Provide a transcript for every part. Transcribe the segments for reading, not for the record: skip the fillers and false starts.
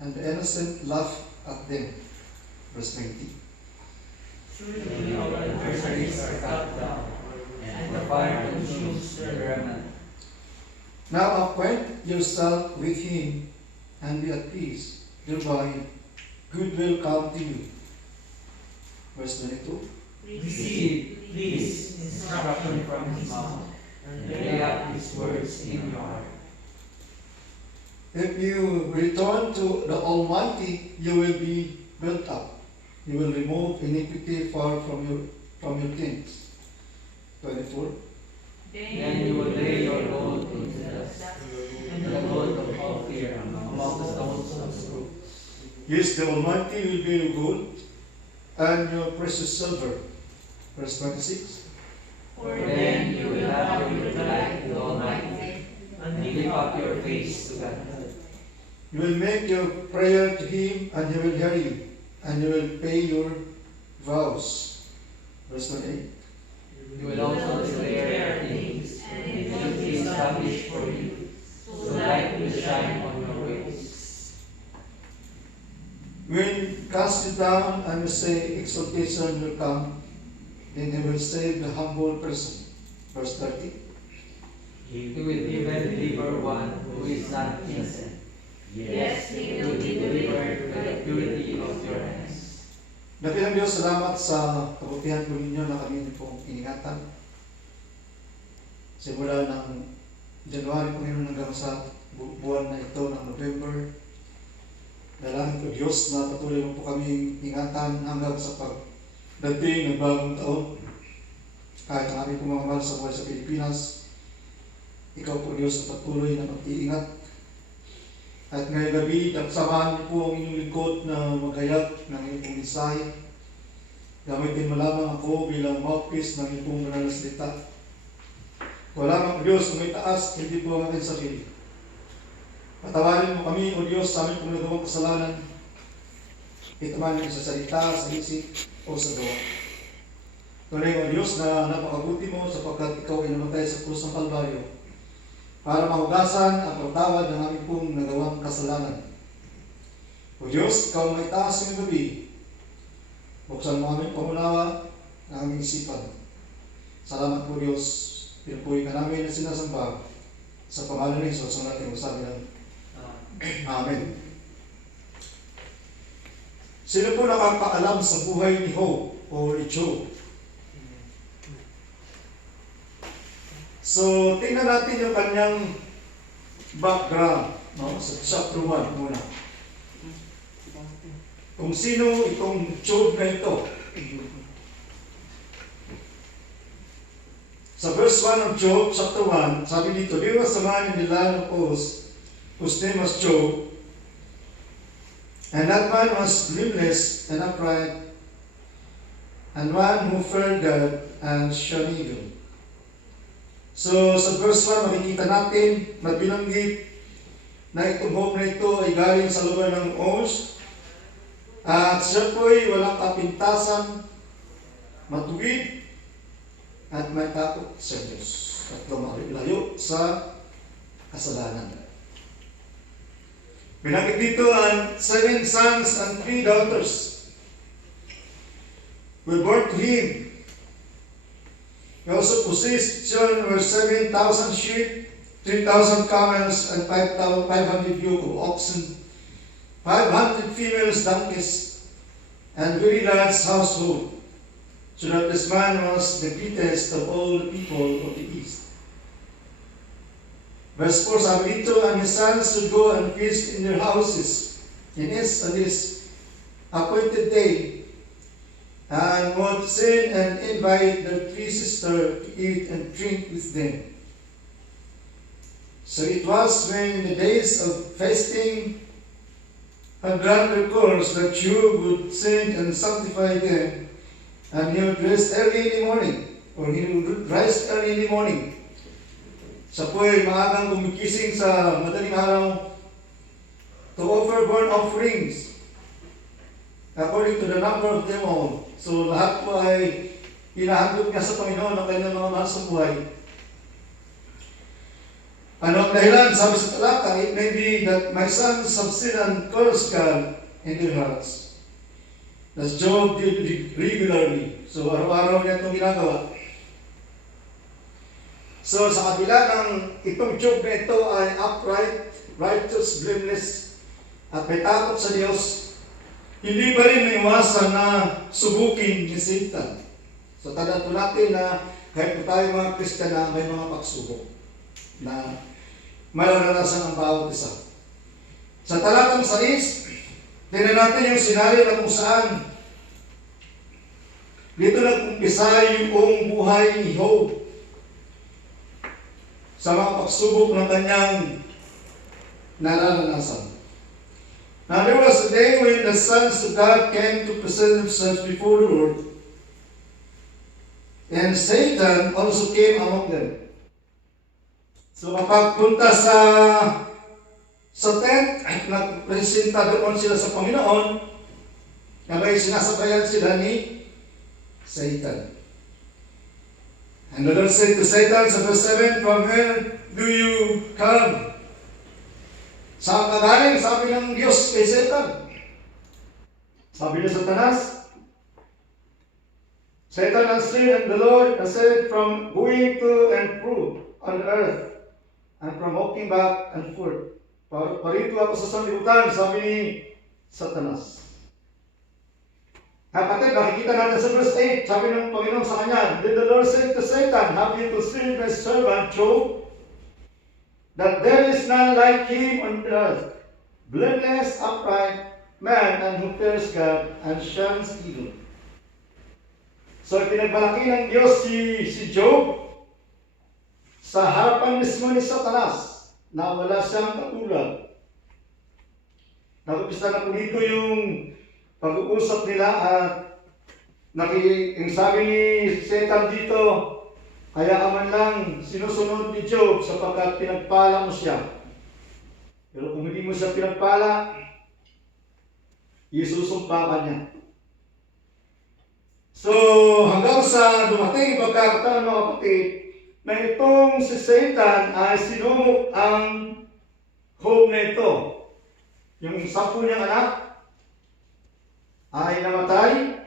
and the innocent laugh at them. Verse 20. Surely our adversaries are cut down, and the fire consumes their remnant. Now acquaint yourself with him, and be at peace. Thereby good will come to you. Verse 22. Receive this instruction from his mouth, and lay up his words in your heart. If you return to the Almighty, you will be built up. You will remove iniquity far from your tents. 24. Then you will lay your load in the dust, and the load of all fear among the stones of fruit. Yes, the Almighty will be your gold and your precious silver. Verse 26. For then you will have your delight in the Almighty, and lift up your face to God. You will make your prayer to him, and he will hear you, and you will pay your vows. Verse 28. You will also declare things, and it will be established for you, so light will shine on your ways. When cast you down and you say exaltation will come, then he will save the humble person. Verse 30. He will even deliver one who is not innocent. Yes, he will be delivered by the purity of your hands. Dakilang Diyos, salamat sa kabutihan po ninyo na kami pong iningatan. Simula ng January po ngayon hanggang sa buwan na ito ng November. Dalangin ko Diyos na patuloy mo po kami ingatan hanggang sa pagdating ng bagong taon. Kahit ang aming mga mahal sa buhay sa Pilipinas, ikaw po Diyos na patuloy na mag-iingat. At ngayong gabi, samahan niyo po ang inyong lingkod na magayag ng inyong pong mensahe. Gamitin mo lamang ako bilang mouthpiece ng inyong pong banal na salita. Kung lamang Diyos kung may taas, hindi po ang aking sarili. Patawarin mo kami, O Diyos, sa aming pong nagawang kasalanan. Ito man yung sa salita, sa isip, o sa gawa. Tunay, O Diyos, na napakabuti mo sapagkat ikaw ay namatay sa krus ng Kalbaryo para mahugasan at pagtawad ng aming pong nagawang kasalanan. O Diyos, ikaw may taas yung gabi. Buksan mo aming pangunawa ng aming isipan. Salamat po Diyos. Pinupuwi ka namin na sinasamba sa pangalan ni Jesus ang ating masabi ng Amen. Sino po nakakaalam sa buhay ni Job o ni Job? So, tingnan natin yung kanyang background, no? Sa chapter 1 muna. Kung sino itong Job na ito. Sa verse 1 of Job, chapter 1, sabi dito, there was a man in the land of Uz, whose name was Job, and that man was blameless and upright, and one who feared God and shunned evil. So, sa verse 1, makikita natin na binanggit na itong Job na ito ay galing sa lugar ng Uz, at siya po ay walang kapintasan, matuwid, at may takot sa Diyos at lumalayo sa kasalanan. Binanggit dito ang 7 sons and 3 daughters were born to him. He also possessed children were 7,000 sheep, 3,000 camels, and 500 yoke of oxen, 500 female donkeys, and very large household, so that this man was the greatest of all the people of the east. Verse 4, sabi dito, and his sons would go and feast in their houses in his appointed day, and would send and invite their 3 sisters to eat and drink with them. So it was when the days of fasting had run their course that Job would send and sanctify them, and he would rise early in the morning, Siya po ay maagang gumigising sa madaling araw to offer burnt offerings according to the number of them all. So lahat po ay hinahandog niya sa Panginoon ang kanyang mga mahal sa buhay. Ano ang dahilan? Sabi sa talata, it may be that my sons have sinned and cursed God in their hearts. That's Job did regularly. So araw-araw niya itong ginagawa. So sa kabila ng itong Job na ito ay upright, righteous, blameless, at may takot sa Diyos, hindi pa rin may iwasan na subukin ni Satan. So tandaan po natin na kahit po tayo mga Kristiyana, may mga pagsubok na mararanasan ang bawat isa. Sa talatang 6, tingnan natin yung senaryo na kung saan dito nag-umpisa yung buong buhay ni Job sa mga pagsubok ng kanyang nararanasan. Now there was a day when the sons of God came to present themselves before the Lord, and Satan also came among them. So mapagpunta sa tent, nagpresenta doon sila sa Panginoon, na may sinasabayan sila ni Satan. And the Lord said to Satan sa verse 7, from where do you come? Saan ka galing? Sabi ng Diyos kay Satan. Sabi ni Satanas, Satan answered, and the Lord said, from going to and fro on earth, and from walking back and forth. Parito ako sa sanlibutan, sabi ni Satanas. Kapatid, nakikita natin sa verse 8, sabi ng Panginoon sa kanya, then the Lord said to Satan, have you considered my servant Job, that there is none like him on earth, blameless, upright, man, and who fears God, and shuns evil. So, pinagmalaki ng Diyos si Job sa harapan mismo ni Satanas na wala siyang katulad. Nag-upisa na po dito yung pag-uusap nila at yung sabi ni Satan dito, kaya ka man lang sinusunod ni Job sapagkat pinagpala mo siya. Pero kung hindi mo siya pinagpala, isusumpa ka niya. So, hanggang sa dumating pagkakataon mga kapatid, na itong si Satan ay sinumok ang Job na ito. Yung 10 niyang anak ay namatay,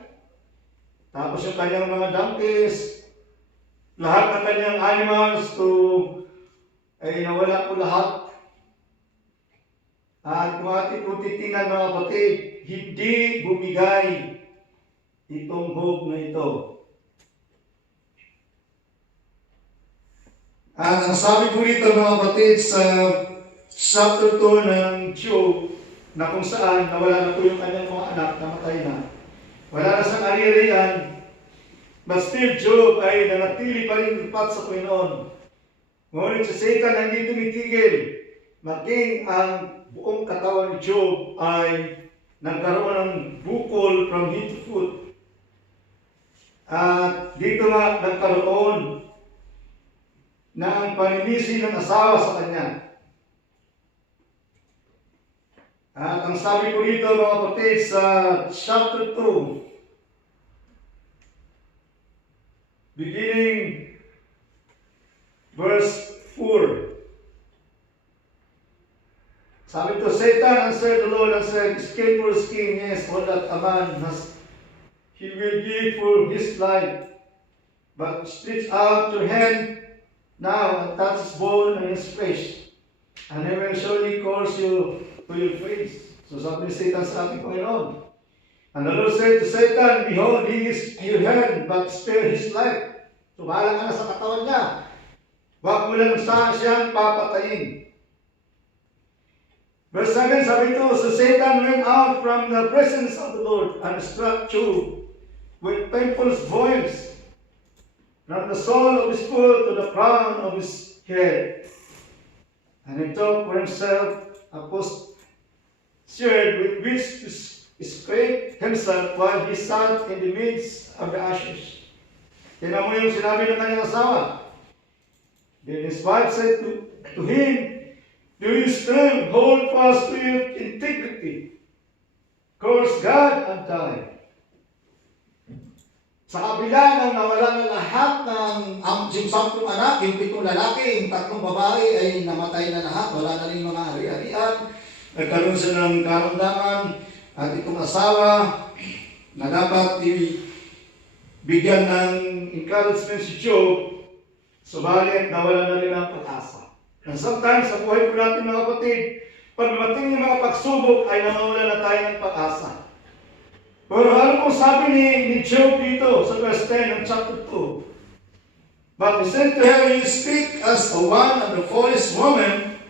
tapos yung kanyang mga donkeys, lahat ng kanyang animals ay nawala po lahat. At kung ating po titingnan mga kapatid, hindi bumigay itong Job na ito. At ang sabi po rito mga kapatid sa chapter 2 ng Job, na kung saan nawala na po yung kanyang mga anak, namatay na. Wala na siyang ari-arian, but still Job ay nanatili pa rin lipat sa Panginoon. Ngunit si Satan ay hindi tumitigil, maging ang buong katawan ni Job ay nagkaroon ng bukol from head to foot. At dito nga nagkaroon na ang paninisi ng asawa sa kanya. At ang sabi ko dito mga kapatid sa chapter 2, beginning verse 4. Sabi to, Satan answered the Lord and said, skin for skin, yes, all that a man has, he will give for his life. But stretch out your hand now and touch his bone and his flesh, and I will surely cause you to your face. So sabi ni Satan sa ating Panginoon. And the Lord said to Satan, behold, he is your hand, but spare his life. So bahala ka na sa katawan niya. Huwag mo lang saan siyang papatayin. Verse 7, sabi ito, so Satan went out from the presence of the Lord and struck Job with painful voice, from the sole of his foot to the crown of his head. And he took for himself a potsherd with which to scrape himself while he sat in the midst of the ashes. Tingnan mo yung sinabi ng kanyang asawa. Then his wife said to him, do you still hold fast to your integrity? Curse God and die. Sa kabila ng nawala na lahat ng yung 10 anak, yung 7 lalaki, yung 3 babae ay namatay na lahat. Wala na rin mga ari-arian. Nagkaroon siya ng karamdaman at itong asawa na dapat bigyan ng encouragement si Job, subalit nawala na rin ang pag-asa. And sometimes sa buhay po natin mga kapatid, pag dumating yung mga pagsubok ay nawawala na tayo ng pag-asa. Pero ano pong sabi ni Job dito sa verse 10 ng chapter 2? But he said to her, you speak as a one and a foolish woman.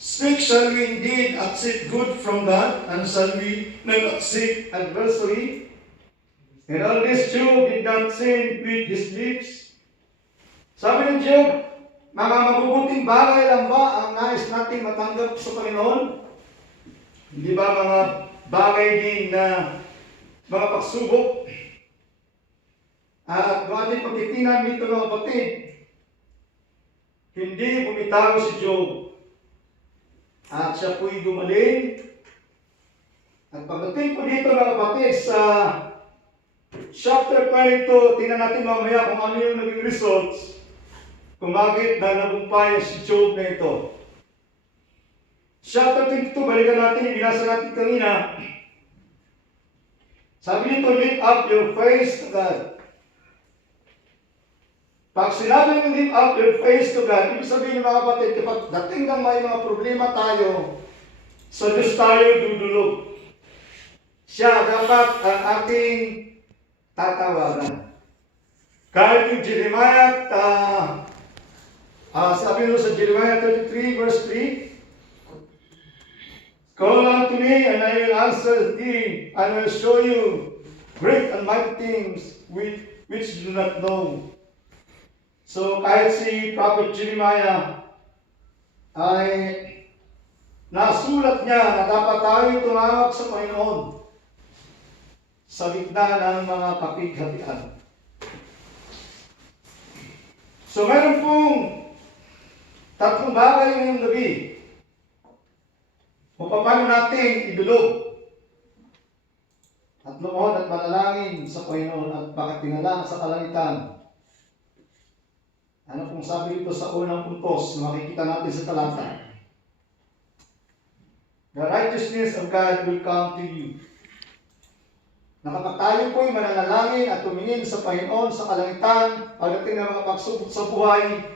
Speak, shall we indeed accept good from God, and shall we not accept adversely? And all this Job did not sin with his lips. Sabi ni Job, mga mabubuting bagay lang ba ang nais natin matanggap sa Panginoon? Hindi ba mga bagay din na mga pagsubok? At kung ating pagtitingnan dito mga kapatid, hindi bumitaw si Job. At siya po'y gumaling. At pagdating po dito mga kapatid sa chapter 22, tingnan natin mamaya kung ano yung naging results kung bakit na nagumpay si Job na ito. Chapter 22, balikan natin, binasa natin kanina. Sabi nito, lift up your face to God. Pag sinabi ng lift up your face to God, ibig sabihin mga kapatid, kapag dating ng may mga problema tayo, sa Diyos tayo dudulog. Siya dapat ang ating tatawagan. Kahit yung Jeremiah, sabi nyo sa Jeremiah 33 verse 3, call unto me, and I will answer thee, and will show you great and mighty things which you do not know. So kahit si Prophet Jeremiah ay nasulat niya na dapat tayo tumawag sa Panginoon sa gitna ng mga kapighatian. So meron pong 3 bagay ngayong gabi kung paano natin idulog at lumuhod at manalangin sa Panginoon at pakatingala sa kalangitan. Ano pong sabi dito sa unang puntos na makikita natin sa talata? The righteousness of God will come to you. Na kapag tayo po'y mananalangin at tumingin sa Panginoon sa kalangitan, pagdating ng mga pagsubok sa buhay,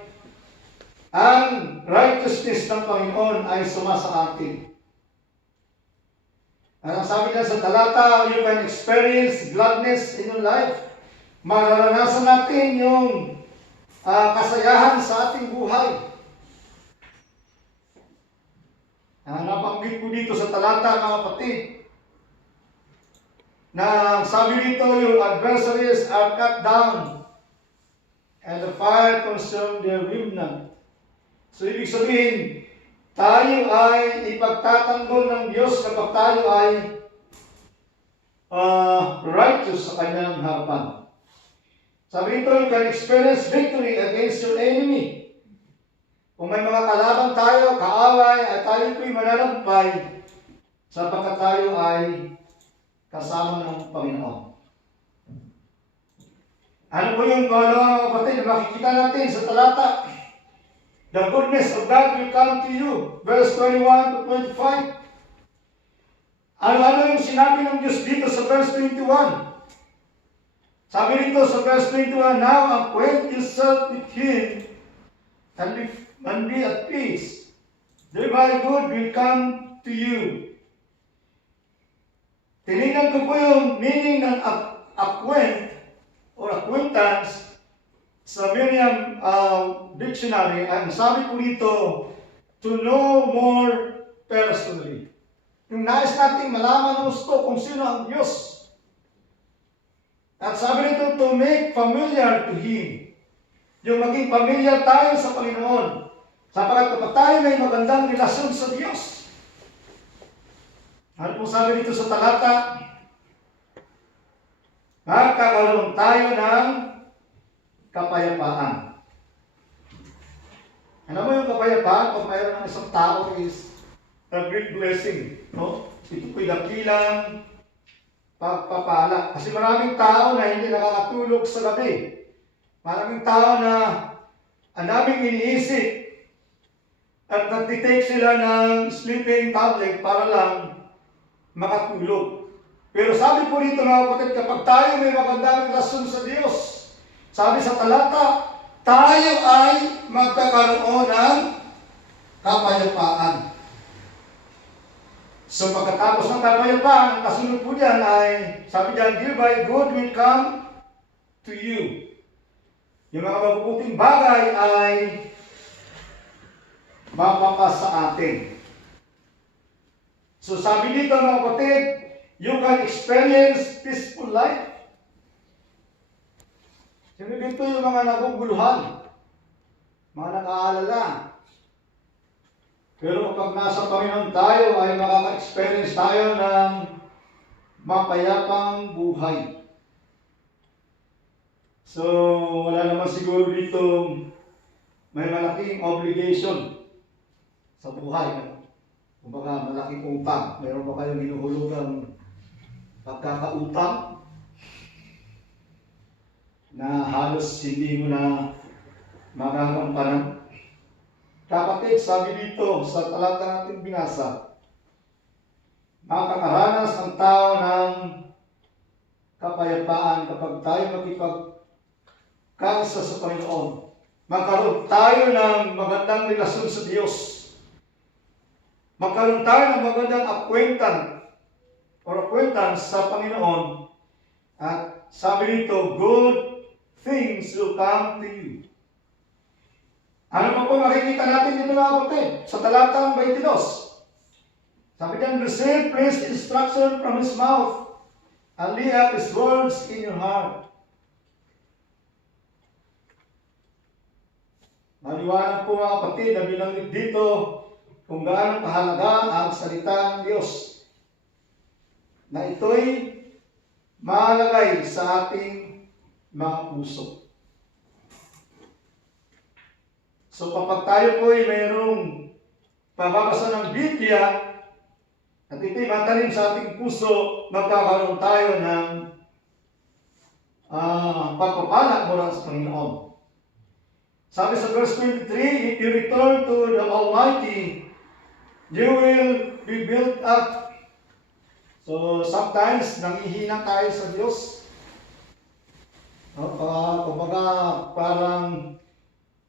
ang righteousness ng Panginoon ay sumasa atin. Ang sabi niya sa talata, you can experience gladness in your life. Mararanasan natin yung kasayahan sa ating buhay. Nabanggit po dito sa talata mga kapatid, na sabi dito yung adversaries are cut down and the fire consumed their remnant. So ibig sabihin, tayo ay ipagtatanggol ng Diyos kapag tayo ay righteous sa kanyang harapan. Sabi dito, you can experience victory against your enemy. Kung may mga kalaban tayo, kaaway, at tayo po'y mananampay, sapagkat tayo ay kasama ng Panginoon. Ano po yung mga kapatid na makikita natin sa talata? The goodness of God will come to you. Verse 21 to 25. Ano yung sinabi ng Diyos dito sa verse 21? Sabi dito sa verse 21, now acquaint yourself with Him and be at peace. Thereby good will come to you. Tinignan ko po yung meaning ng acquaint or acquaintance sa Merriam Dictionary. Ang sabi po dito, to know more personally. Yung nais nating malaman ng gusto kung sino ang Diyos. At sabi nito, to make familiar to Him. Yung maging familiar tayo sa Panginoon. Sapagkat kapag tayo may magandang relasyon sa Diyos. Ano po sabi dito sa talata? Magkakaroon tayo ng kapayapaan. Ano mo yung kapayapaan? Pag mayroon ng isang tao is a great blessing. No? Ito po'y dakilang pagpapala. Kasi maraming tao na hindi nakakatulog sa gabi. Maraming tao na ang daming iniisip at nagtitake sila ng sleeping tablet para lang makatulog. Pero sabi po dito mga kapatid, kapag tayo may magandang relasyon sa Diyos, sabi sa talata, tayo ay magkakaroon ng kapayapaan. So pagkatapos ng kapayapaan, ang kasunod po diyan ay, sabi diyan, thereby good will come to you. Yung mga mabubuting bagay ay mapapas sa atin. So sabi dito mga kapatid, you can experience peaceful life. Sino dito yung mga naguguluhan, mga nag-aalala. Pero kapag nasa Panginoon tayo, ay makaka-experience tayo ng mapayapang buhay. So, wala naman siguro dito may malaking obligation sa buhay. Kumbaga, malaking utang. Meron ba kayong hinuhulugang pagkakautang na halos hindi mo na magagampanan? Kapatid, sabi dito sa talata natin binasa, makakaranas ang tao ng kapayapaan kapag tayo makipagkaisa sa Panginoon. Magkaroon tayo ng magandang relasyon sa Diyos. Magkaroon tayo ng magandang acquaintance sa Panginoon. At sabi dito, good things will come to you. Ano pa po makikita natin dito mga kapatid? Sa talatang 22. Sabi diyan, receive blessed instruction from His mouth and lay up His words in your heart. Maliwanag po mga kapatid na binanggit dito kung gaano kahalaga ang salita ng Diyos. Na ito'y mahalagay sa ating mga puso. So kapag tayo po ay mayroong pagbabasa ng Biblia at ito'y matalim sa ating puso, magkakaroon tayo ng pagpapala mula sa Panginoon. Sabi sa verse 23, if you return to the Almighty, you will be built up. So sometimes nangihina tayo sa Diyos. Kumbaga parang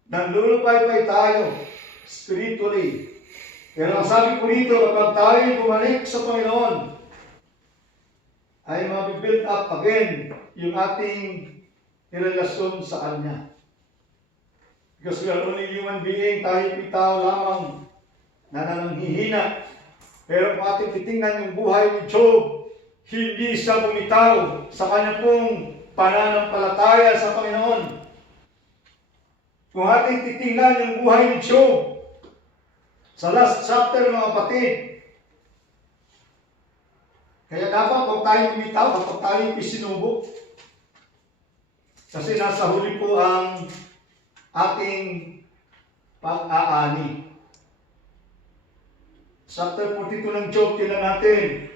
nanlulupay-pay tayo spiritually. Pero ang sabi po dito, kapag tayo bumalik sa Panginoon, ay mabibuild up again yung ating relasyon sa Kanya. Because we are only human being, tayo tao lamang na nananghihina. Pero kung ating titingnan yung buhay ni Job, hindi siya bumitaw sa kanya pong pananampalataya sa Panginoon. Kung ating titingnan yung buhay ni Job, sa last chapter mga kapatid, kaya dapat huwag tayong bumitaw, huwag tayong isinubok. Kasi nasa huli po ang ating pag-aani. Chapter 42 ng Job, tingnan natin.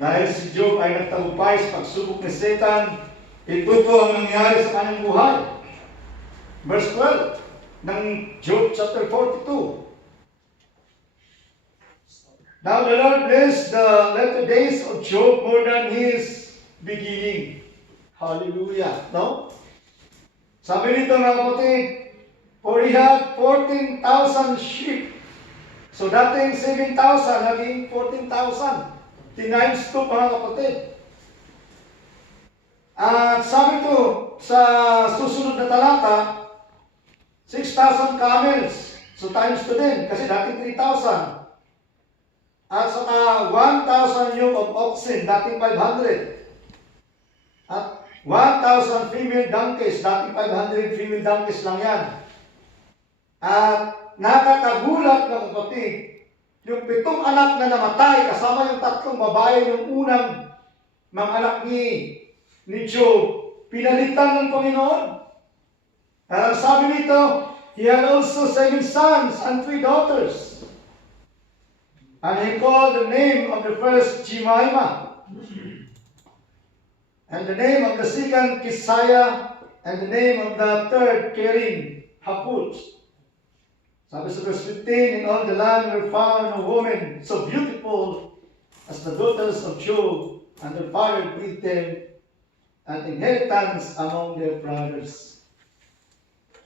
Dahil si Job ay nagtagumpay sa pagsubok ni Satan, ito po ang nangyari sa kanyang buhay. Verse 12 ng Job chapter 42. Now the Lord blessed the latter days of Job more than his beginning. Hallelujah. No? Sabi nito mga kapatid, for he had 14,000 sheep. So dating 7,000, naging 14,000. Times 2 mga kapatid. At sabi ito sa susunod na talata, 6,000 camels. So times 2 din, kasi dating 3,000. At saka 1,000 yoke of oxen, dating 500. At 1,000 female donkeys, dating 500 female donkeys lang yan. At nakakagulat ng kapatid, yung 7 anak na namatay, kasama yung 3 babae, yung unang mga anak ni Job, pinalitan ng Panginoon. At sabi nito, he had also 7 sons and 3 daughters. And he called the name of the first Jemima. And the name of the second, Kisaya, and the name of the third, Kerin, Haput. Sabi sa verse 15, in all the land were found a woman so beautiful as the daughters of Job, and their father gave them an inheritance among their brothers.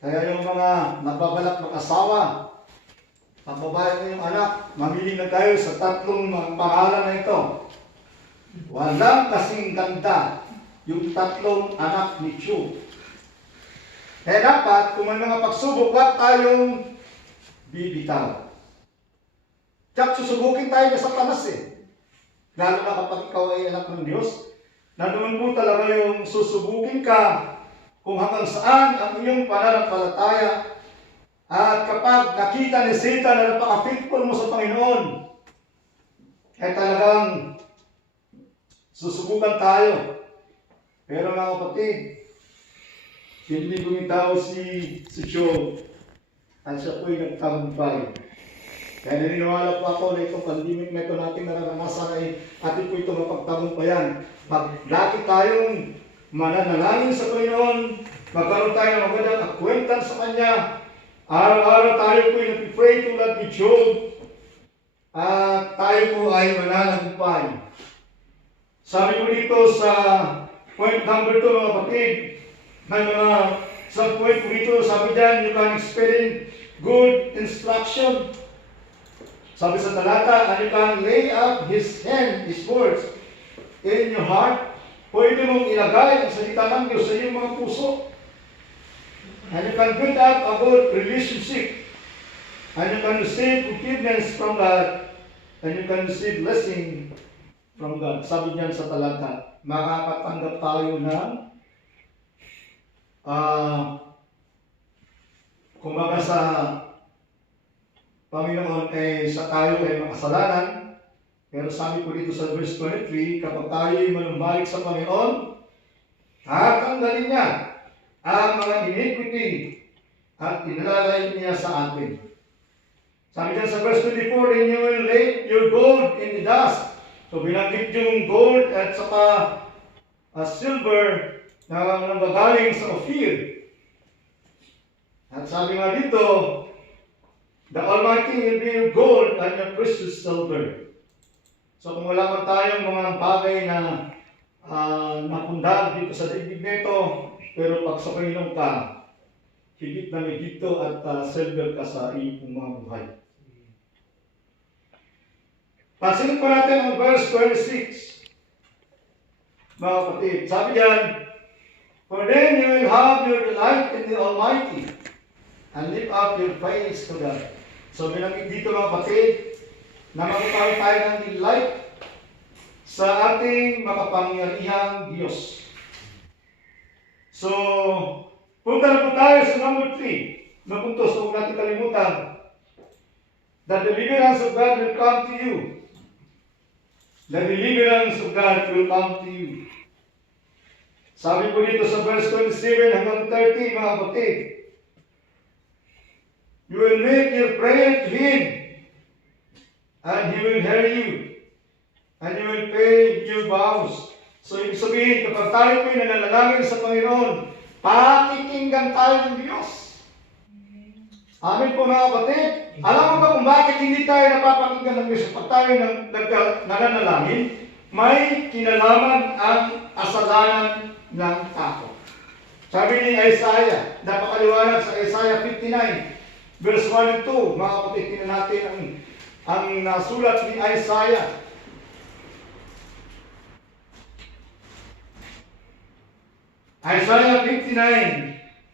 Kaya yung mga nababalak mag-asawa, pagbabae mo yung anak, mamili na tayo sa tatlong pangalan na ito. Walang kasing ganda yung tatlong anak ni Job. Kaya dapat, kung may mga pagsubok, huwag tayong bibitaw. Tsak, susubukin tayo sa Satanas Lalo na kapag ikaw ay anak ng Diyos, na doon po talaga yung susubukin ka kung hanggang saan ang iyong pananampalataya. At kapag nakita ni Satan na napaka-faithful mo sa Panginoon, ay talagang susubukan tayo. Pero mga kapatid, hindi bumitaw si Job at siya po'y nagtagumpay. Kaya naniniwala po ako na itong pandemic na ito natin nararanasan ay atin po ito mapagtagumpayan. Pag lagi tayong mananalangin sa Panginoon, magkaroon tayo ng magandang akwentan sa Kanya, araw-araw tayo po'y nag-pray tulad ni Job, at tayo po ay mananagumpay. Sabi ko dito sa point number 2 mga kapatid, sa point ko dito, sabi dyan, you can experience good instruction. Sabi sa talata, and you can lay up His hand, His words, in your heart. Pwede mong ilagay ang salita ng Diyos sa iyong mga puso. And you can build up a good relationship. And you can receive forgiveness from God. And you can receive blessing from God. Sabi niyan sa talata, makakatanggap tayo ng kumbaga sa Panginoon sa tayo ay makasalanan. Pero sabi ko dito sa verse 23, kapag tayo ay manumbalik sa Panginoon, tatanggalin niya ang mga iniquity at inalalayan niya sa atin. Sabi dyan sa verse 24, then you will lay your gold in the dust. So binanggit yung gold at saka silver na nanggagaling sa Ophir. At sabi nga dito, the Almighty will be your gold and your precious silver. So kung wala man tayong mga bagay na napundag dito sa daigdig nito, pero pag sa Panginoon ka, higit na may dito at silver ka sa iyong mga buhay. Pansinin pa natin ang verse 26. Mga kapatid, sabi diyan, for then you will have your delight in the Almighty and lift up your face to God. So binanggit dito mga kapatid, na magkakaroon tayo ng delight sa ating makapangyarihang Diyos. So, punta na po tayo sa number 3. Na punto, so huwag natin kalimutan. The deliverance of God will come to you. The deliverance of God will come to you. Sabi po dito sa verse 27 hanggang 30, mga kapatid, you will make your prayer to Him, and He will hear you, and you will pay your vows. So, ibig sabihin, kapag tayo po'y nananalangin sa Panginoon, pakikinggan tayo ng Diyos. Amin po mga kapatid. Alam mo ba kung bakit hindi tayo napapakinggan ng Diyos? Kapag tayo nananalangin, may kinalaman ang kasalanan ng tao. Sabi ni Isaiah, napakaliwanag sa Isaiah 59, verse 1 and 2. Mga kapatid, tingnan natin ang nasulat ni Isaiah. Isaiah 59,